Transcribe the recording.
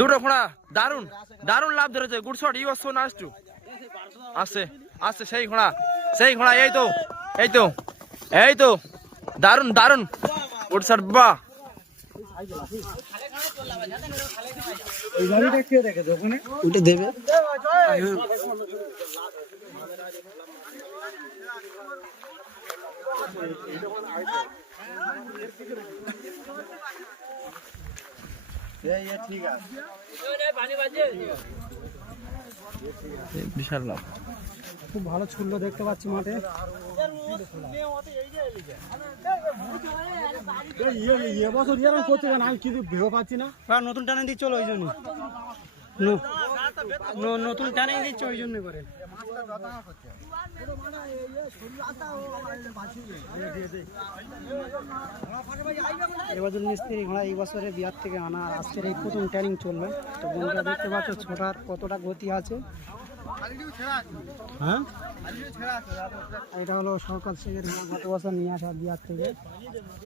দুটো ঘোড়া দারুন দারুন লাভ ধরেছে। Good shot, you are so nice too. আসছে আসছে সেই ঘোড়া, সেই ঘোড়া। এই তো এই তো এই তো দারুন দারুন গুড শট। বাহ, উঠে দেবে। বিশাল লাভ। খুব ভালো ছুটলো দেখতে পাচ্ছি মাঠে। এবছর এরকম করছে কেন আমি কিছু ভেবে পাচ্ছি না। নতুন টানে দিচ্ছ ওই জন্য, নতুন টানে দিচ্ছে ওই জন্য করে। এবছর মিস্ত্রি ঘোড়া এই বছরে বিহার থেকে আনা, আজকের এই প্রথম ট্রেনিং চলবে। তো বন্ধুরা দেখতে পাচ্ছ ছোটার কতটা গতি আছে। হ্যাঁ, এটা হলো সরকার থেকে গত বছর নিয়ে আসা বিহার থেকে।